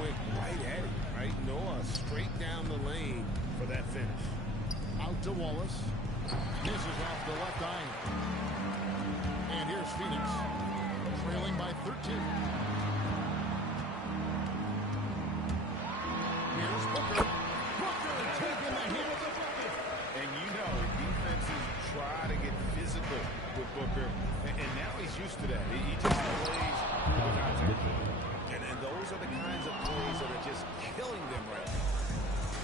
went right at it, right? Noah straight down the lane for that finish. Out to Wallace. Misses off the left iron. And here's Phoenix, trailing by 13. Here's Booker. Booker taking the hit. And you know, defenses try to get physical with Booker, and now he's used to that. He just plays through the contact. And those are the kinds of plays that are just killing them right now.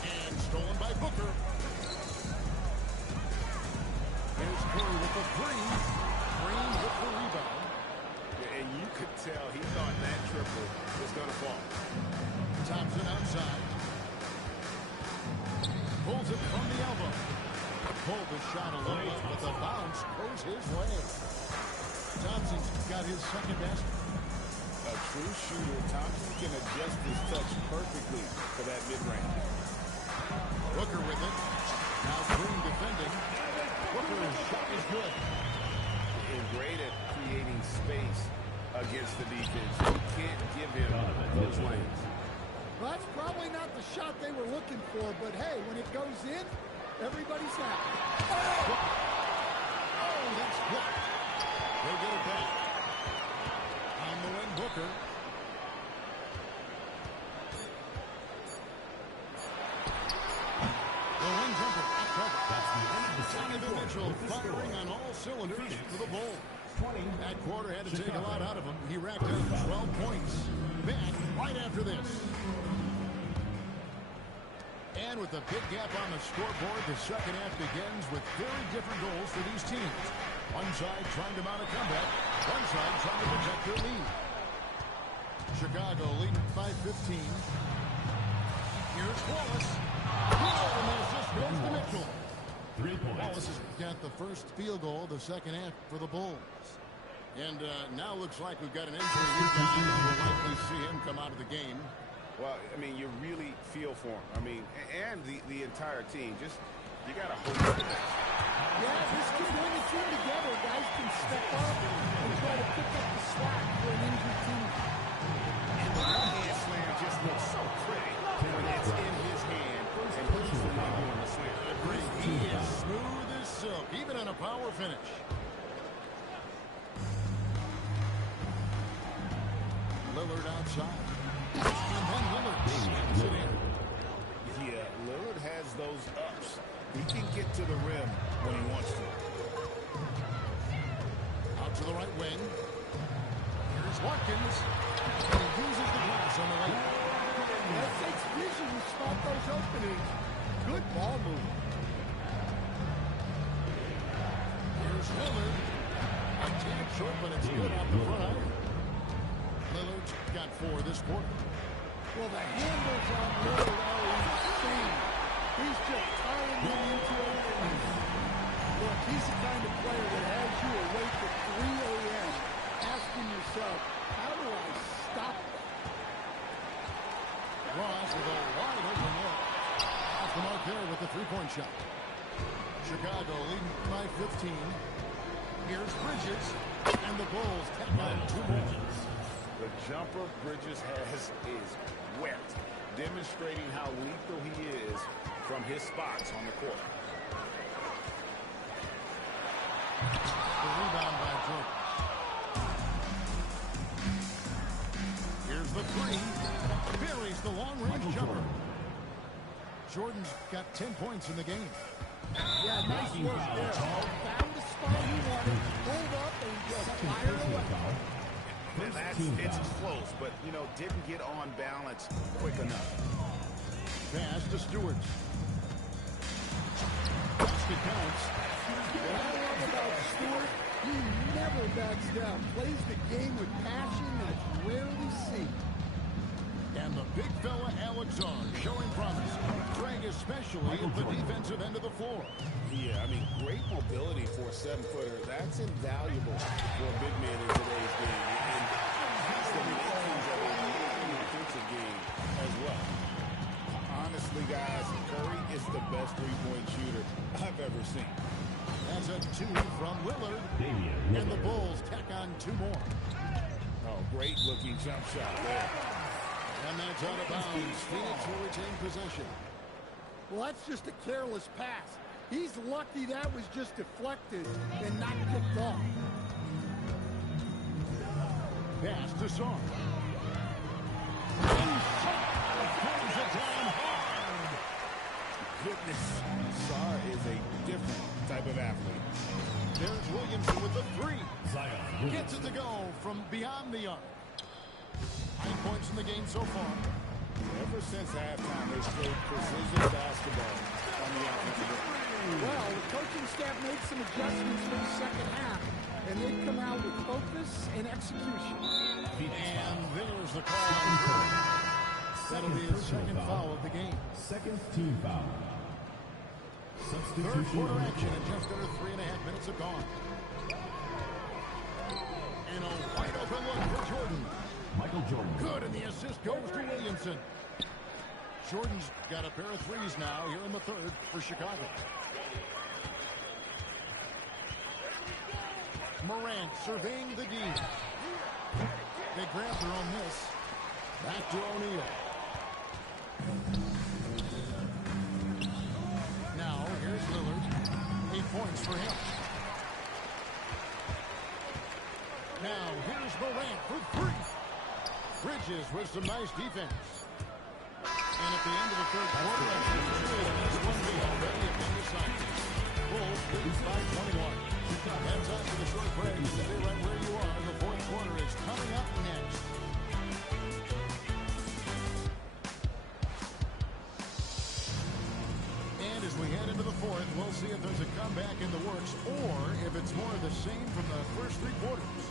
And stolen by Booker. Here's Curry with the three. Green with the rebound. And you could tell he thought that triple was going to fall. Thompson outside. Pulls it from the elbow. Pulled the shot a little bit, but the bounce goes his way. Thompson's got his second basket. A true shooter, Thompson can adjust his touch perfectly for that mid-range. Booker with it. Now Green defending. Booker's shot is good. And great at creating space against the defense. You can't give him those lanes. Well, that's probably not the shot they were looking for, but hey, when it goes in, everybody's happy. Oh, that's blocked. They'll get it back. On the wing, Booker. The wing jumper at cover. That's the end of the second. Mitchell firing on all cylinders for the Bulls. That quarter had to take a lot out of him. He racked up 12 points. Back right after this. And with a big gap on the scoreboard, the second half begins with very different goals for these teams. One side trying to mount a comeback. One side trying to protect their lead. Chicago leading by 15. Here's Wallace. And the assist goes to Mitchell. 3 points. Wallace has got the first field goal of the second half for the Bulls. And now looks like we've got an injury. We'll likely see him come out of the game. Well, I mean, you really feel for him. I mean, and the entire team. Just, you got to hope for that. Yeah, this can bring a team together. Guys can step up and try to pick up the slack for an injured team. And the one-hand slam just looks so pretty when it's in his hand and he's the one doing the slam. Agreed. He is smooth as silk, even on a power finish. Lillard outside. And then Lillard slams it in. Yeah, Lillard has those ups. He can get to the rim when he wants to. Out to the right wing. Here's Watkins. And he uses the glass on the lane. That takes vision to spot those openings. Good ball movement. Here's Lillard. A tad short, but it's good off the front iron. Lillard's got 4 this quarter. Well, the handles on Lillard are insane. He's just tying them into it. Look, he's the kind of player that has you awake at 3 a.m. asking yourself, how do I stop that? Ross with a wide open look. Off the mark there with the three-point shot. Chicago leading by 15. Here's Bridges. And the Bulls tap on 2 more. The jumper Bridges has is wet, demonstrating how lethal he is from his spots on the court. The rebound by Jordan. Here's the three. Buries the long-range jumper. Jordan's got 10 points in the game. Yeah, nice work there. Found the spot he wanted, pulled up, and just fired away. It's close, but, you know, didn't get on balance quick enough. Pass to Stewart. Basket counts. What I love about Stewart, he never backs down. Plays the game with passion that's rarely seen. And the big fella Alex on showing promise. Greg especially at the defensive end of the floor. Yeah, I mean, great mobility for a 7-footer. That's invaluable for a big man in today's game. And that's the makings of a defensive game as well. Honestly, guys, Curry is the best three-point shooter I've ever seen. That's a 2 from Lillard. And the Bulls tack on 2 more. Oh, great looking jump shot there. And that's out of bounds. Phoenix will retain possession. Well, that's just a careless pass. He's lucky that was just deflected and not picked off. Pass to Song. And Song throws it down hard. Goodness, Sarr is a different type of athlete. There's Williamson with the three. Gets it to go from beyond the arc. 9 points in the game so far. Ever since halftime, they've played precision basketball on the offensive end. Well, the coaching staff made some adjustments for the second half, and they've come out with focus and execution. And there's the call on Curry. That'll be his second foul of the game. Second team foul. Third quarter action, and just under 3.5 minutes have gone. And a wide open look for Jordan. Michael Jordan. Good, and the assist goes to Williamson. Jordan's got a pair of threes now here in the third for Chicago. Morant surveying the D. They grab their own miss. Back to O'Neal. Now, here's Lillard. 8 points for him. Now, here's Morant for three. Bridges with some nice defense. And at the end of the third quarter, that's one game already have been decided. Bulls lead by 21. That's on to the short break. Stay right where you are. The fourth quarter is coming up next. And as we head into the fourth, we'll see if there's a comeback in the works or if it's more of the same from the first 3 quarters.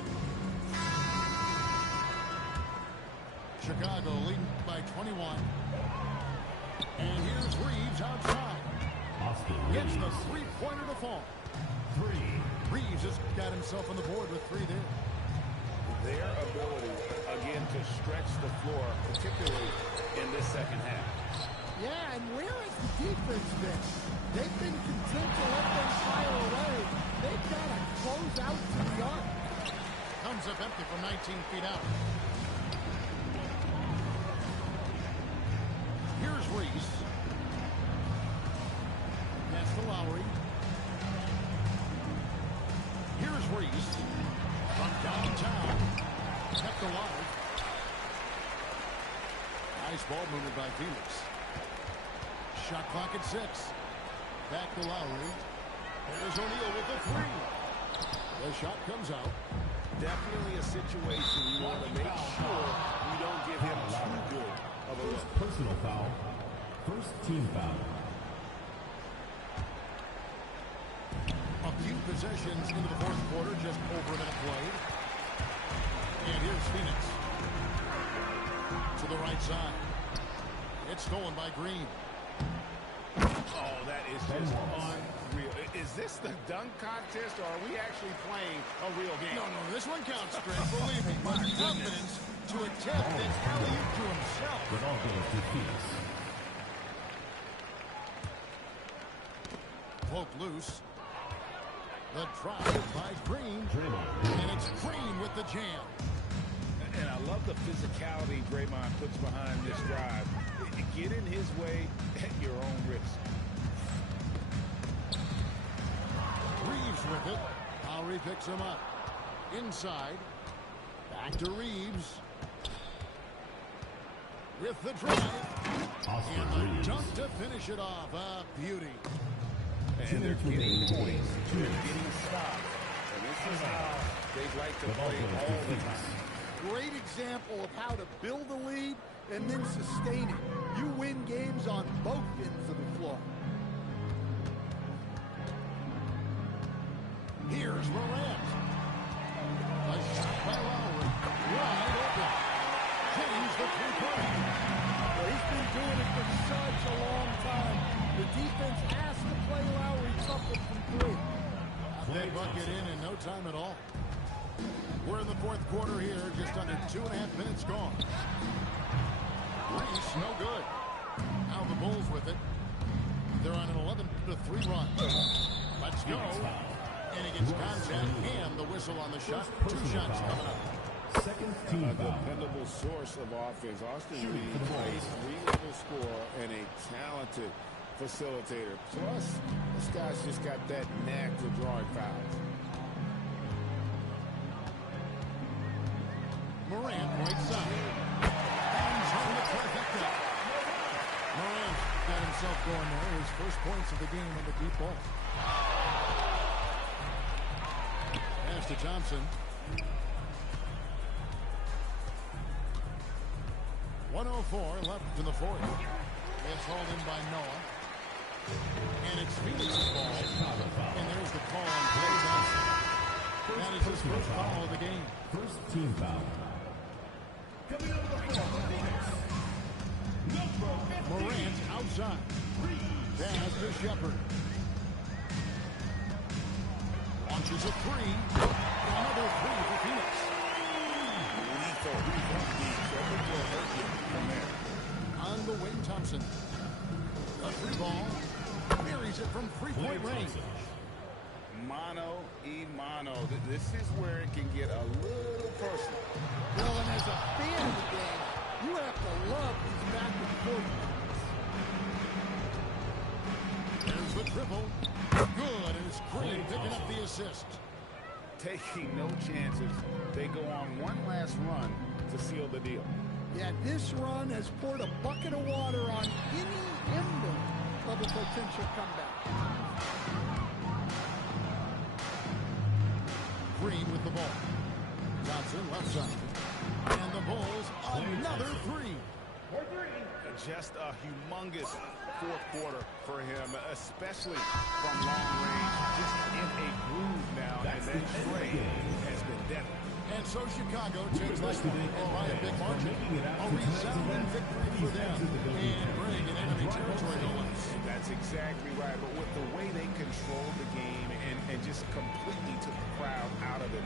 Chicago leading by 21. And here's Reeves outside. Gets the three-pointer to fall. Reeves has got himself on the board with 3 there. Their ability, again, to stretch the floor, particularly in this second half. Yeah, and where has the defense been? They've been content to let them fire away. They've got to close out to the arc. Comes up empty from 19 feet out. Here's Reese. Pass to Lowry. Here's Reese. From downtown. Kept alive. Nice ball movement by Phoenix. Shot clock at 6. Back to Lowry. There's O'Neal with the three. The shot comes out. Definitely a situation you want to make sure you don't give him too good of a look. Personal foul. First team foul. A few possessions into the fourth quarter, just over a minute played. And here's Phoenix. To the right side. It's stolen by Green. Oh, that is just unreal. Is this the dunk contest, or are we actually playing a real game? No, this one counts, Greg. Believe me, my confidence to attempt an alley-oop to himself. But all goes to Phoenix. Poke loose. The drive by Green. And it's Green with the jam. And I love the physicality Draymond puts behind this drive. Get in his way at your own risk. Reeves with it. Lowry picks him up. Inside. Back to Reeves. With the drive. And the dunk to finish it off. A beauty. And they're getting points. They're getting stops. And this is how they'd like to play all the time. Great example of how to build a lead and then sustain it. You win games on both ends of the floor. Here's Morant. A shot by Lowry. Wide open. James the three-pointer. Well, he's been doing it for such a long time. The defense has to play Lowry tougher from 3. That bucket in no time at all. We're in the fourth quarter here, just under 2.5 minutes gone. Reese, no good. Now the Bulls with it. They're on an 11-3 run. Let's go. And he gets contact and the whistle on the shot. 2 shots coming up. Second team A foul. dependable source of offense. Austin Reed, a three-level scorer and a talented facilitator. Plus, this guy's just got that knack for drawing fouls. Morant, right side. Hangs home the trifecta. Morant got himself going there. His first points of the game on the deep ball. Pass to Thompson. 1:04 left in the fourth. It's hauled in by Noah. And it's Phoenix's ball. And there's the call on Clay Thompson. That is his first foul of the game. First team foul. Morant outside. Pass to Shepard. Launches a three. Another three for Phoenix. Lethal from deep. Shepard will hurt you from there. On the wing, Thompson. A free ball. Buries it from three-point range. Mano y mano. This is where it can get a little personal. Well, and as a fan of the game, you have to love these back and forth. There's the triple. Good, and it's Green picking up the assist. Taking no chances. They go on one last run to seal the deal. Yeah, this run has poured a bucket of water on any ember of a potential comeback. Green with the ball. Johnson left side. And the Bulls another three. Just a humongous fourth quarter for him, especially from long range. Just in a groove now, and that trade has been deadly. And so Chicago takes this one by a big margin. A resounding victory for them and bring an enemy territory to us. That's exactly right. But with the way they controlled the game and just completely took the crowd out of it,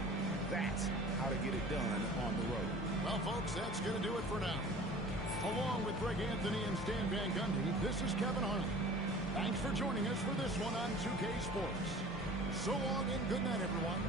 that's how to get it done on the road. Well, folks, that's going to do it for now. Along with Greg Anthony and Stan Van Gundy, this is Kevin Harlan. Thanks for joining us for this one on 2K Sports. So long and good night, everyone.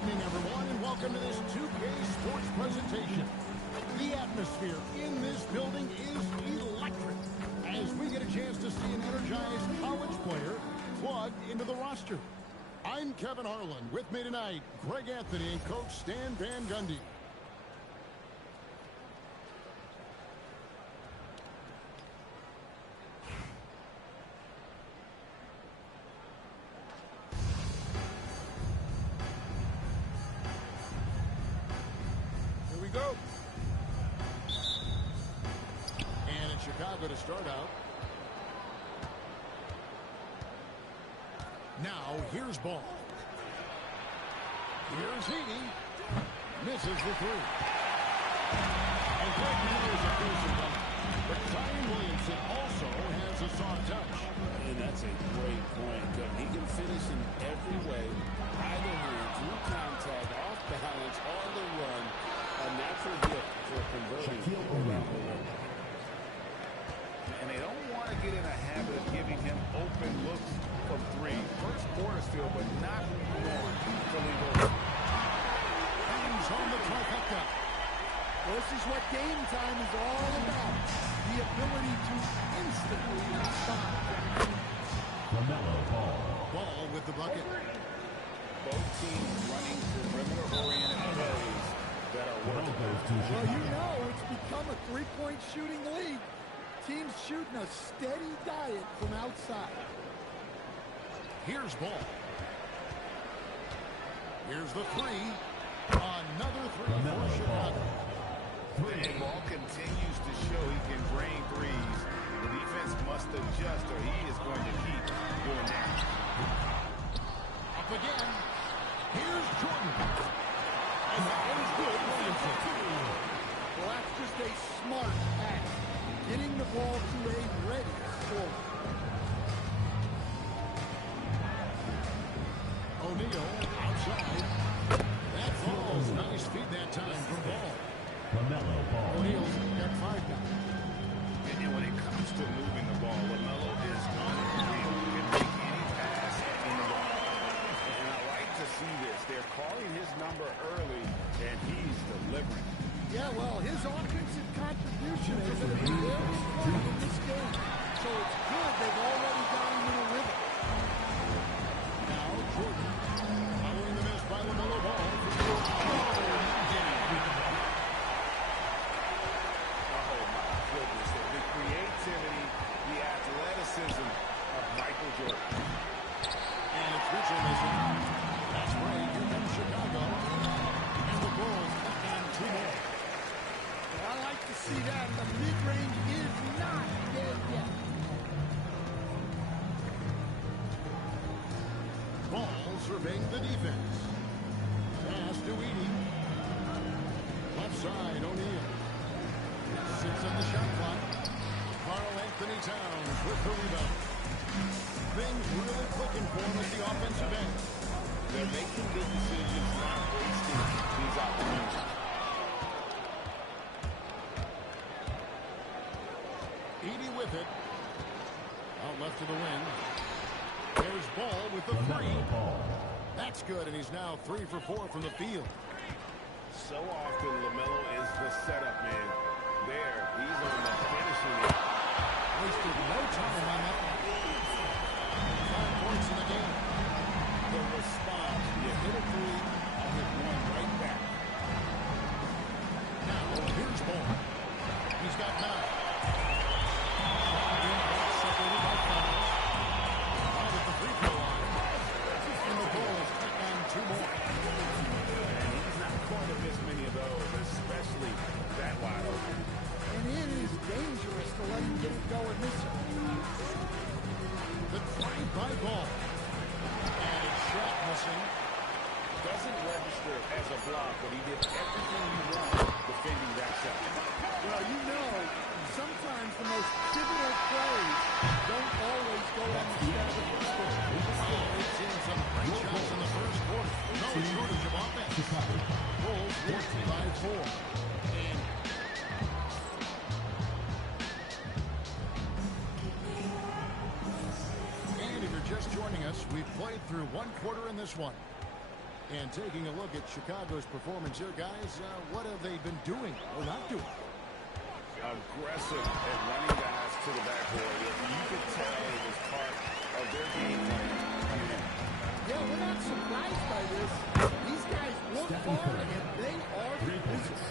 evening, everyone, and welcome to this 2K Sports presentation. The atmosphere in this building is electric as we get a chance to see an energized college player plugged into the roster. I'm Kevin Harlan. With me tonight, Greg Anthony and Coach Stan Van Gundy. Go. And it's Chicago to start out. Now, here's ball. Here's Heaney. Misses the three. And Greg knows a crucial one. But Zion Williamson also has a soft touch. And that's a great point. He can finish in every way. Either hand, through contact, off balance, on the run. A natural gift for converting around the rim. And they don't want to get in a habit of giving him open looks from three. First quarter still, but not more to leave over. He's on the trifecta. This is what game time is all about. The ability to instantly respond. LaMelo Ball. Ball with the bucket. Both teams running perimeter-oriented plays that are working. Well, you know, it's become a three-point shooting league. Teams shooting a steady diet from outside. Here's ball. Here's the three. Another three for Chicago. And Ball continues to show he can drain threes. The defense must adjust or he is going to keep doing that. Up again. Here's Jordan. And that one's good. Williamson. Well, that's just a smart pass. Getting the ball to a ready scorer. O'Neal outside. That falls. Nice feed that time from Ball. LaMelo Ball. O'Neal's got 5 now. And when it comes to moving the ball, LaMelo is unreal. He can make any pass in the ball. And I like to see this. They're calling his number early, and he's delivering. Yeah, well, his offensive contribution has been very strong in this game. So it's good they've already got him in a rhythm. Now Jordan. Following the miss by LaMelo Ball. Oh, my goodness. The creativity, the athleticism of Michael Jordan. And it's Mitchell missing. That's right. Here comes Chicago. And the Bulls cut down 2 more. Well, I like to see that. The mid-range is not dead yet. Ball surveying the defense. Pass to Edie. Left side, O'Neal. Sits on the shot clock. Karl Anthony Towns with the rebound. Things really clicking for him at the offensive end. They're making good decisions, not wasting these opportunities. Edie with it. Out left to the wing. There's Ball with the three. LaMelo Ball. That's good, and he's now 3 for 4 from the field. So often, LaMelo is the setup man. There, he's on the finishing end. Wasted no time on that. 5 points in the game. The response, you hit a three, I'll hit one right back. Now, here's Ball. He's got 9. Separated by fouls. Out at the free throw line. And the Bulls cut down 2 more. And he's not going to miss many of those, especially that wide open. And it is dangerous to let him get it going this way. The drive by Ball. And it's shot missing. Doesn't register as a block, but he did everything he wanted defending that shot. Well, you know, sometimes the most pivotal plays don't always go on the stat of the score. They've seen some great shots in the first quarter. No shortage of offense. Bulls 14 by 4. And if you're just joining us, we've played through 1 quarter in this one. And taking a look at Chicago's performance here, guys, what have they been doing or not doing? Aggressive at running guys to the backboard. You could tell it was part of their game plan. Yeah, we're not surprised by this. These guys work hard, and they are physical.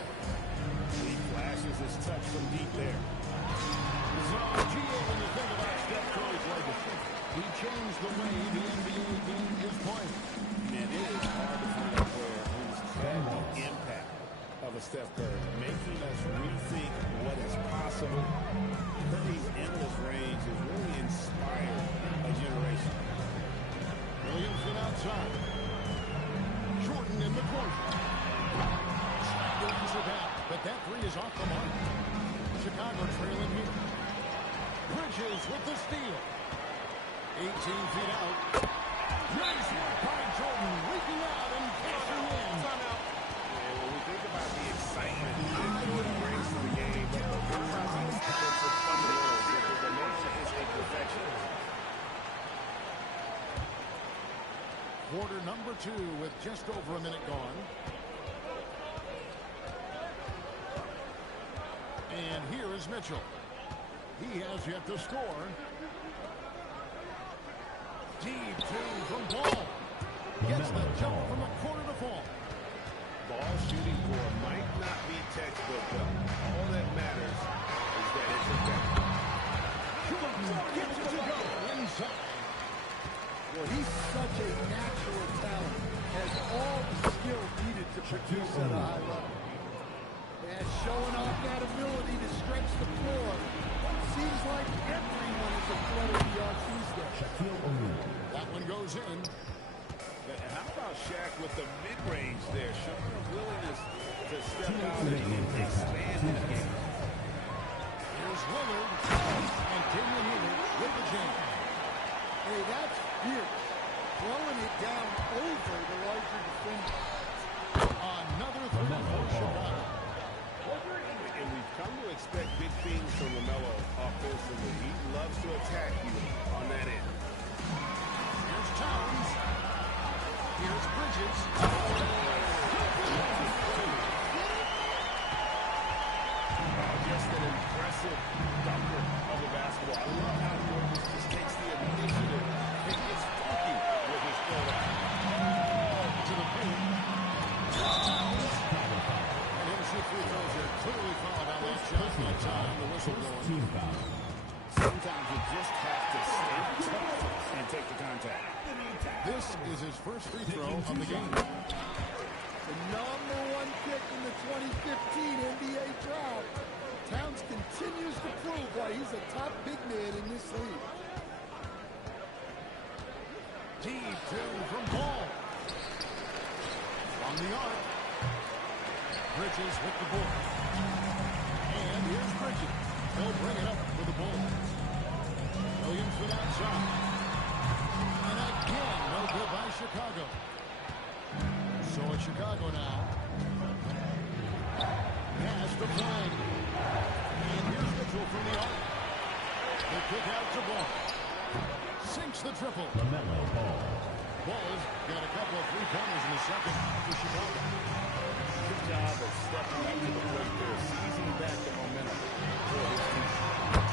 He flashes his touch from deep there. So, when you think about Steph Curry's legacy, he changed the way the NBA game is played. Man, it is hard to find a player who's had the impact of a Steph Curry, making us rethink what is possible. Curry's endless range has really inspired a generation. Williamson outside. Jordan in the corner. Brings it down, but that three is off the mark. Chicago trailing here. Bridges with the steal. 18 feet out. Nice work by Jordan, leaking out and cashing in. Timeout. And when we think about the excitement that Jordan brings to the game, but what about these defensive fundamentals that the man is a perfectionist? Quarter number 2 with just over a minute gone. And here is Mitchell. He has yet to score. Deep two from Ball. Gets the jump from the corner to fall. Ball shooting for might not be textbook, but all that matters is that it's effective. Gets it to go inside. Well, he's such a natural talent. Has all the skill needed to produce at a high level. And showing off that ability to stretch the floor. Seems like everyone is a threat of the Tuesday. That one goes in. How about Shaq with the mid-range there, showing a willingness to step out and expand his game. Here's Lillard. And Damian Lillard with the jam. Hey, that's fierce. Throwing it down over the larger defender. Another three for Chicago. And we've come to expect big things from LaMelo offensively. He loves to attack you on that end. Here's Towns. Here's Bridges. Just an impressive dunker of the basketball. I love how Jordan just takes the initiative and gets funky with his throw-out. To the paint. Towns. And he'll shoot free throws here. Clearly fouled on that shot. That time the whistle blowing. Sometimes you just have to stay tough and take the contact. This is his first free throw of the game. The #1 pick in the 2015 NBA draft. Towns continues to prove why he's a top big man in this league. Deep two from Ball. On the arc. Bridges with the ball. And here's Bridges. He'll bring it up for the Bulls. Williamson outside. And again, no good by Chicago. So it's Chicago now. Pass to Flynn. And here's Mitchell from the arc. The kick out to Ball. Sinks the triple. LaMelo Ball. Ball's got a couple of three-pointers in the second for Chicago. Good job of stepping up to the plate there, seizing back the momentum for his team.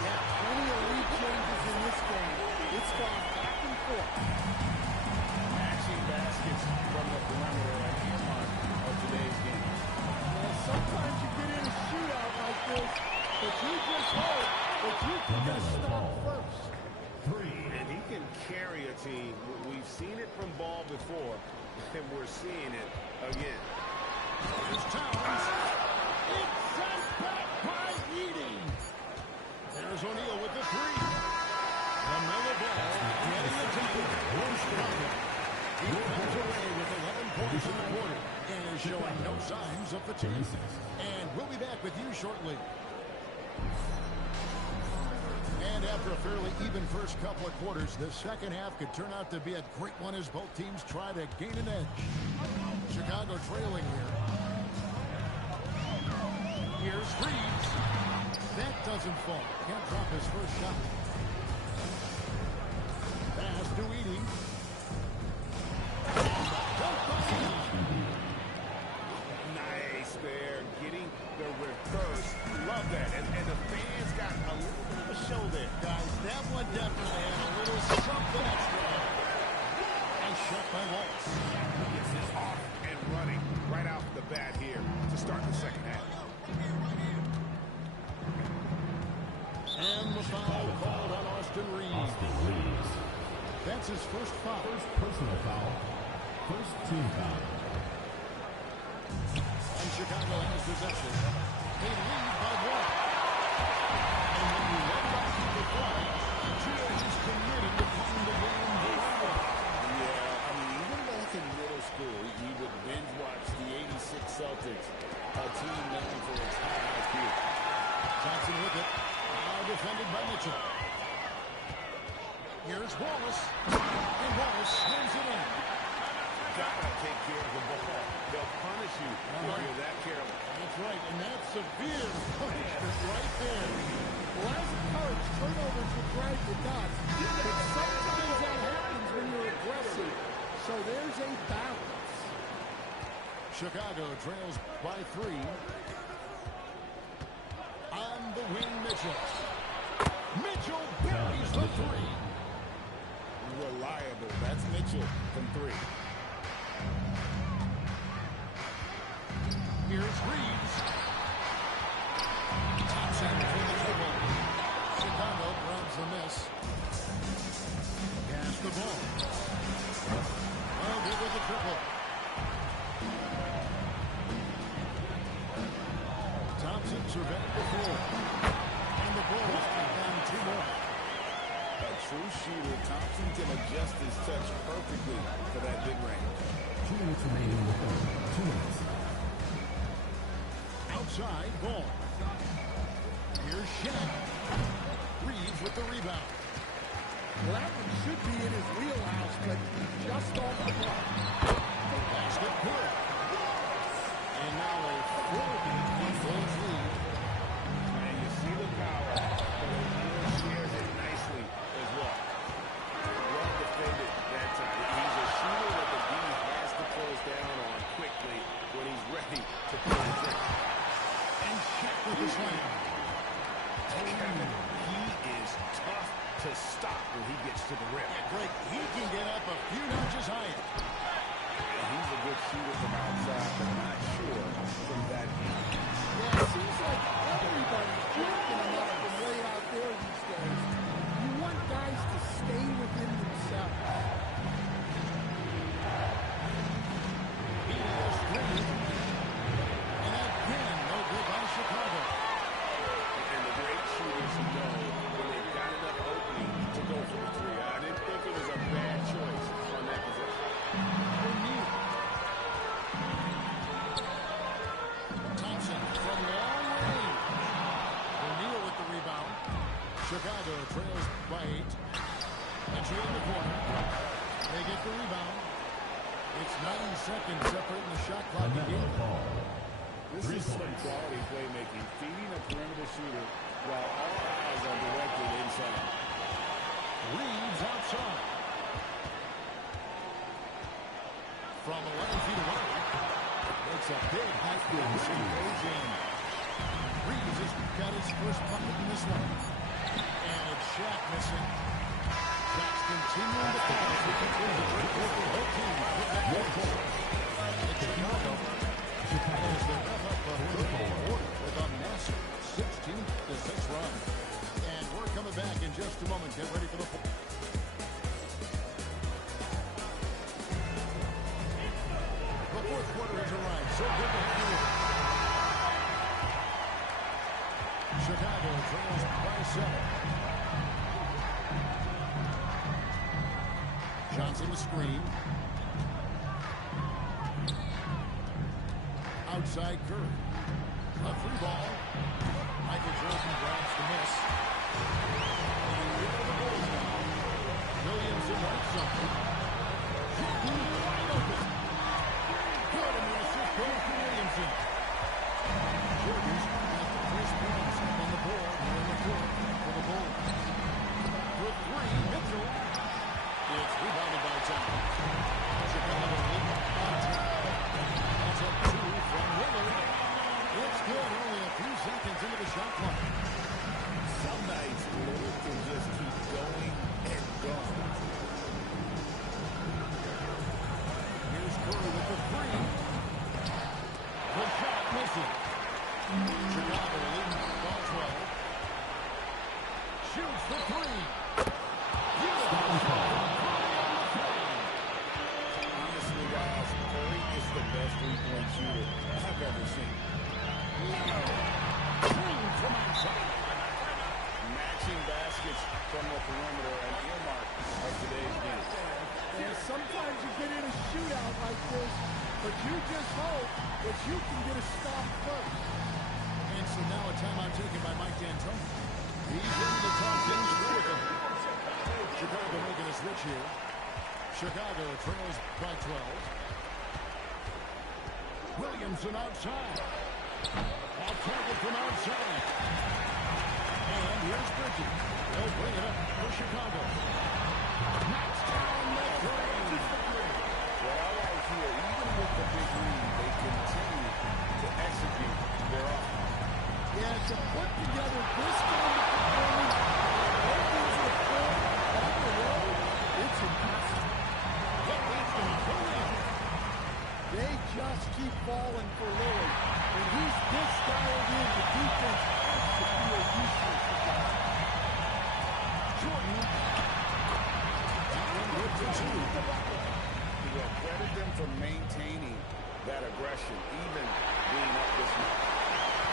Yeah, plenty of lead changes in this game. It's gone back and forth. Matching baskets from the perimeter at the mark of today's game. Well, sometimes you get in a shootout like this, but you just hope that you can get stop first. And he can carry a team. We've seen it from Ball before, and we're seeing it again. Here's Towns. It's sent back by Eating. There's O'Neal with the three. LaMelo Ball getting the tempo. He comes away with 11 points in the quarter and is showing no signs of fatigue. And we'll be back with you shortly. And after a fairly even first couple of quarters, the second half could turn out to be a great one as both teams try to gain an edge. Chicago trailing here. Here's Reeves. That doesn't fall. Can't drop his first shot. Pass to Edie. Don't Guys, that one definitely had a little something extra on it. Nice shot by Wallace. He gets this off and running right out the bat here to start the second half. And the foul called on Austin Reeves. Austin Reeves. That's his first foul. First personal foul. First team foul. And Chicago has possession. They lead by one. And when you let that keep it going, Gio is committed to playing the game forever. Yeah, I mean, even back in middle school, he would binge watch the '86 Celtics, a team known for its high IQ. Johnson with it. Now defended by Mitchell. Here's Wallace. And Wallace slams it in. Gotta take care of the ball. They'll punish you if you're that careless. That's right, and that's severe punishment right there. Well, as a coach, turnovers will drive you nuts. But sometimes that happens when you're aggressive. So there's a balance. Chicago trails by 3. On the wing, Mitchell. Mitchell buries the 3. Reliable. That's Mitchell from 3. Here's Reeves. Thompson for the dribble. Chicago grabs the miss. Pass the ball. Oh, good with the triple. Thompson surveyed the floor. And the Bulls take down 2 more. A true shooter, Thompson can adjust his touch perfectly for that big range. 2 minutes remaining in the third. 2 minutes. Outside ball. Here's Shaq. Reeves with the rebound. Well, that one should be in his wheelhouse, but just off the block. The basket good. And now a 4-point Bulls lead. And you see the power, but he shares it nicely as well. Well defended that time. He's a shooter that the D has to close down on quickly when he's ready to pull the trigger. And Shaq with the slam. He is tough to stop when he gets to the rim. Yeah, Greg, he can get up a few notches higher. And he's a good shooter from outside, but not sure from that end. Yeah, it seems like everybody's jumping enough from way out there these days. You want guys to stay within themselves. He is free. And again, no good by Chicago. And the great shooters know when they've got enough opening to go for the 3. I didn't think it was a bad choice on that possession. O'Neal. Thompson from long range. O'Neal with the rebound. Chicago trails by 8. Entry in the corner. They get the rebound. It's 9 seconds separating the shot clock LaMelo again. Ball. This 3 is some points. quality playmaking, feeding a perimeter shooter while all eyes are directed inside. Reeves outside. From 11 feet away. It's a big high school game. Reeves has got his first bucket in this one. And it's Shaq missing. Shaq's continuing to fall as we continue to break over the whole team. Put that one goal. It's Chicago. As they wrap up the third quarter with a massive 16-6 run. And we're coming back in just a moment. Get ready for the fourth. The fourth quarter has arrived. So good to have you. Chicago trails by 7. Johnson the screen. Outside Curry. A free ball. Michael Jordan grabs the miss. And here are the Bulls now. Williamson writes something. Jordan wide open. Good, and the assist goes to Williamson. Jordan's got the first points on the board here in the fourth for the Bulls. For 3, Mitchell. It's rebounded by Johnson. Chicago lead by 10. That's a 2 from Lillard. It's good. Only a few seconds into the shot clock. Some Shoots for three. Honestly, guys, Curry is the best three-point shooter I've ever seen. From outside. Matching baskets from the perimeter, an earmark of today's game. And sometimes you get in a shootout like this, but you just hope that you can get a stop first. And so now a timeout taken by Mike D'Antoni. He's ready to talk things through with them. Chicago making a switch here. Chicago trails by 12. Williamson outside. Off target from outside. And here's Bridges. They'll bring it up for Chicago. Knocks down the three. What I like here, even with the big lead, they continue to execute their offense. Yeah, to put together this kind of performance, both ends of the court, on the road, it's impressive. They just keep falling for Lillard. And he's this dialed in, the defense has to feel useless against him. Jordan. That one good for two. Well, credit them for maintaining that aggression, even being up this much.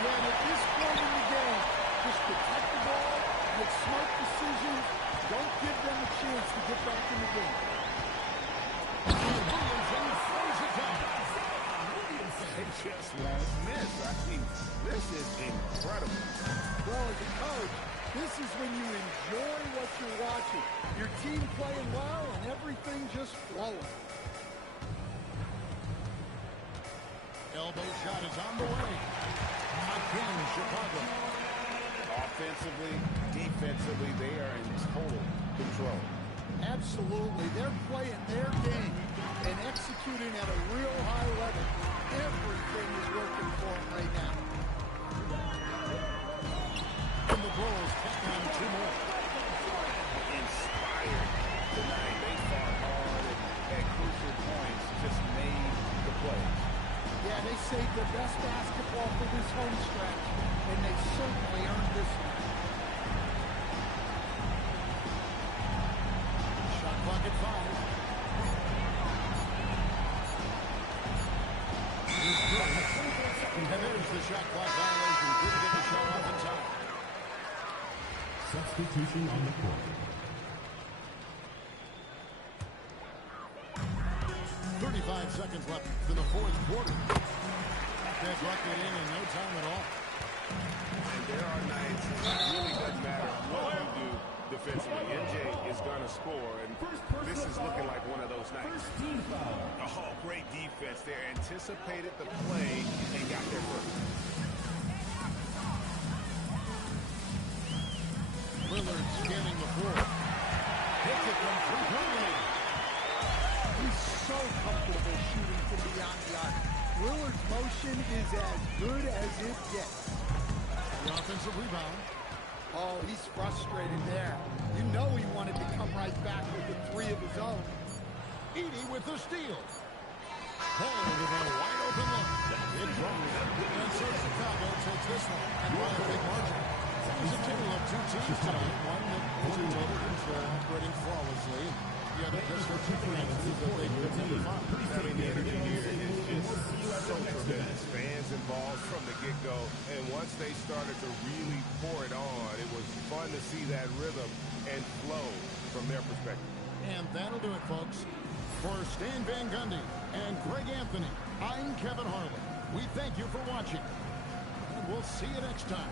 Yeah, and at this point in the game, just protect the ball, make smart decisions, don't give them a chance to get back in the game. Williamson throws it down. They just won't miss. I mean, this is incredible. Well, as a coach, this is when you enjoy what you're watching. Your team playing well and everything just flowing. Elbow shot is on the way. Again, Chicago. Offensively, defensively, they are in total control. Absolutely. They're playing their game and executing at a real high level. Everything is working for them right now. And the Bulls tack on two more. Inspired tonight. They fought hard and at crucial points just made the plays. Yeah, they saved their best basketball for this home stretch, and they certainly earned this one. Shot clock at 5. And there's the shot clock violation. Didn't get the shot off in time. Substitution on the court. 35 seconds left in the fourth quarter. They've locked it in no time at all. And there are nights, it really doesn't matter what you do defensively. MJ is going to score, and this is looking like one of those nights. Oh, great defense there. Anticipated the play and got there first. Lillard scanning the floor. Hits it from three-point line. He's so comfortable shooting from beyond the arc. Lillard's motion is as good as it gets. The offensive rebound. Oh, he's frustrated there. You know he wanted to come right back with the three of his own. Edie with the steal. Paul with a wide open look. It drops. And so Chicago takes this one and by a big margin. There's a tale of two teams tonight. One that is in total control, operating flawlessly. The other just for two chances that they could never find. I mean, the energy here is just so tremendous. Fans involved from the get-go, and once they started to really pour it on, it was fun to see that rhythm and flow from their perspective. And that'll do it, folks. For Stan Van Gundy and Greg Anthony, I'm Kevin Harlan. We thank you for watching, and we'll see you next time.